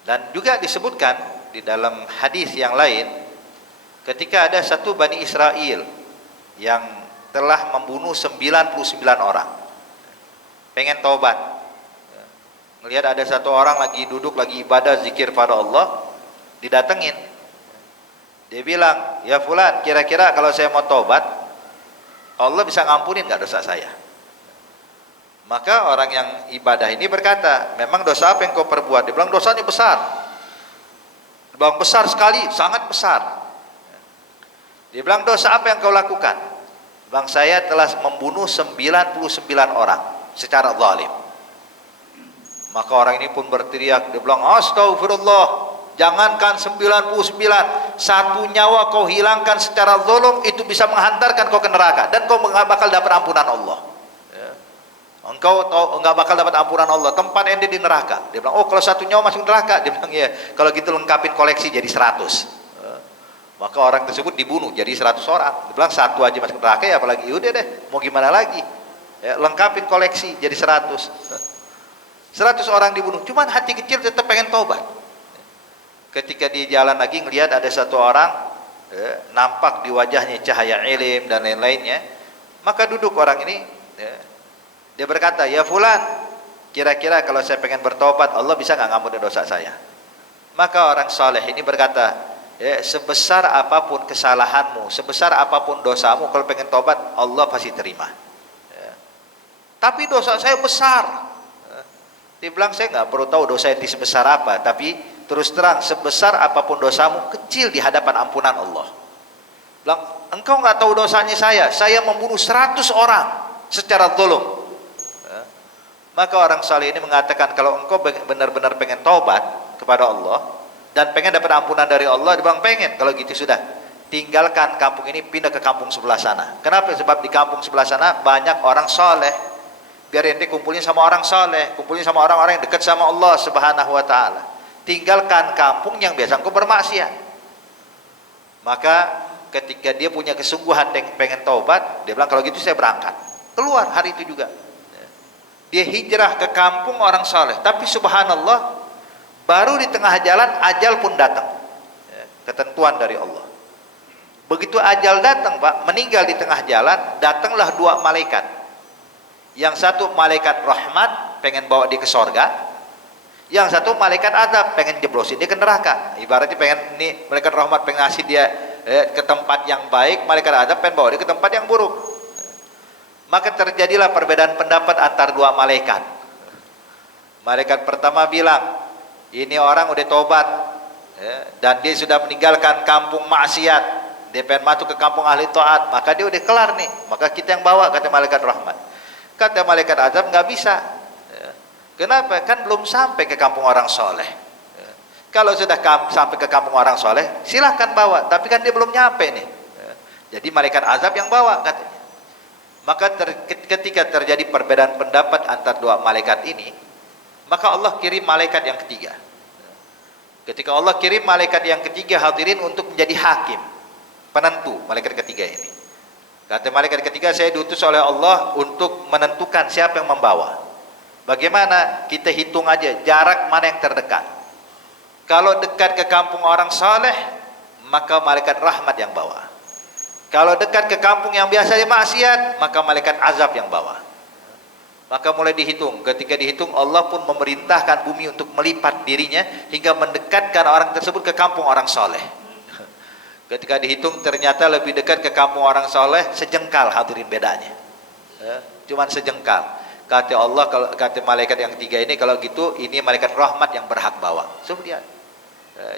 Dan juga disebutkan di dalam hadis yang lain, ketika ada satu Bani Israel yang telah membunuh 99 orang, pengen taubat, melihat ada satu orang lagi duduk lagi ibadah zikir pada Allah, didatengin. Dia bilang, ya fulan, kira-kira kalau saya mau taubat, Allah bisa ngampunin gak dosa saya? Maka orang yang ibadah ini berkata, memang dosa apa yang kau perbuat? Dia bilang, dosanya besar. Dia bilang, besar sekali, sangat besar. Dia bilang, dosa apa yang kau lakukan? Dia bilang, saya telah membunuh 99 orang secara zalim. Maka orang ini pun berteriak, dia bilang, astagfirullah, jangankan 99, satu nyawa kau hilangkan secara zalim, itu bisa menghantarkan kau ke neraka, dan kau bakal dapat ampunan Allah. Engkau enggak bakal dapat ampunan Allah, tempat ente di neraka. Dia bilang, oh kalau satu nyawa masuk neraka? Dia bilang, ya, kalau gitu lengkapin koleksi jadi 100. Maka orang tersebut dibunuh jadi 100 orang. Dia bilang, satu aja masuk neraka, ya apalagi, udah deh, mau gimana lagi, ya, lengkapin koleksi jadi 100. 100 orang dibunuh, cuman hati kecil tetap pengen taubat. Ketika di jalan lagi ngelihat ada satu orang, nampak di wajahnya cahaya ilm dan lain-lainnya, maka duduk orang ini, dia berkata, ya fulan, kira-kira kalau saya pengen bertobat, Allah bisa nggak ngampuni dosa saya? Maka orang saleh ini berkata, sebesar apapun kesalahanmu, sebesar apapun dosamu, kalau pengen tobat, Allah pasti terima. Tapi dosa saya besar. Dia bilang, saya nggak perlu tahu dosa yang sebesar apa, tapi terus terang, sebesar apapun dosamu, kecil di hadapan ampunan Allah. Bilang, engkau nggak tahu dosanya saya membunuh 100 orang secara zalim. Maka orang saleh ini mengatakan, kalau engkau benar-benar pengen taubat kepada Allah dan pengen dapat ampunan dari Allah, dia bilang, pengen, kalau gitu sudah, tinggalkan kampung ini, pindah ke kampung sebelah sana. Kenapa? Sebab di kampung sebelah sana banyak orang saleh. Biar ente kumpulin sama orang saleh, kumpulin sama orang-orang yang dekat sama Allah Subhanahu wa taala. Tinggalkan kampung yang biasa engkau bermaksiat. Maka ketika dia punya kesungguhan pengen taubat, dia bilang, kalau gitu saya berangkat. Keluar hari itu juga. Dia hijrah ke kampung orang saleh, tapi subhanallah, baru di tengah jalan ajal pun datang. Ketentuan dari Allah. Begitu ajal datang, Pak, meninggal di tengah jalan, datanglah dua malaikat. Yang satu malaikat rahmat, pengen bawa dia ke sorga. Yang satu malaikat azab, pengen jeblosin dia ke neraka. Ibaratnya pengen, nih malaikat rahmat pengen ngasih dia ke tempat yang baik, malaikat azab pengen bawa dia ke tempat yang buruk. Maka terjadilah perbedaan pendapat antar dua malaikat. Malaikat pertama bilang, ini orang udah tobat, dan dia sudah meninggalkan kampung maksiat, dia pengen masuk ke kampung ahli taat, maka dia udah kelar nih, maka kita yang bawa, kata malaikat rahmat. Kata malaikat azab, nggak bisa. Kenapa? Kan belum sampai ke kampung orang soleh. Kalau sudah sampai ke kampung orang soleh, silahkan bawa, tapi kan dia belum nyampe nih. Jadi malaikat azab yang bawa, katanya. Maka ketika terjadi perbedaan pendapat antar dua malaikat ini, maka Allah kirim malaikat yang ketiga. Ketika Allah kirim malaikat yang ketiga, hadirin, untuk menjadi hakim, penentu, malaikat ketiga ini. Kata malaikat ketiga, saya diutus oleh Allah untuk menentukan siapa yang membawa. Bagaimana? Kita hitung aja jarak mana yang terdekat. Kalau dekat ke kampung orang saleh, maka malaikat rahmat yang bawa. Kalau dekat ke kampung yang biasa maksiat, maka malaikat azab yang bawa. Maka mulai dihitung. Ketika dihitung, Allah pun memerintahkan bumi untuk melipat dirinya hingga mendekatkan orang tersebut ke kampung orang soleh. Ketika dihitung, ternyata lebih dekat ke kampung orang soleh sejengkal, hadirin, bedanya. Cuman sejengkal. Kata Allah, kata malaikat yang ketiga ini, kalau gitu ini malaikat rahmat yang berhak bawa. Kemudian,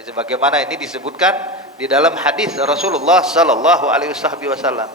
sebagaimana ini disebutkan di dalam hadis Rasulullah sallallahu alaihi wasallam.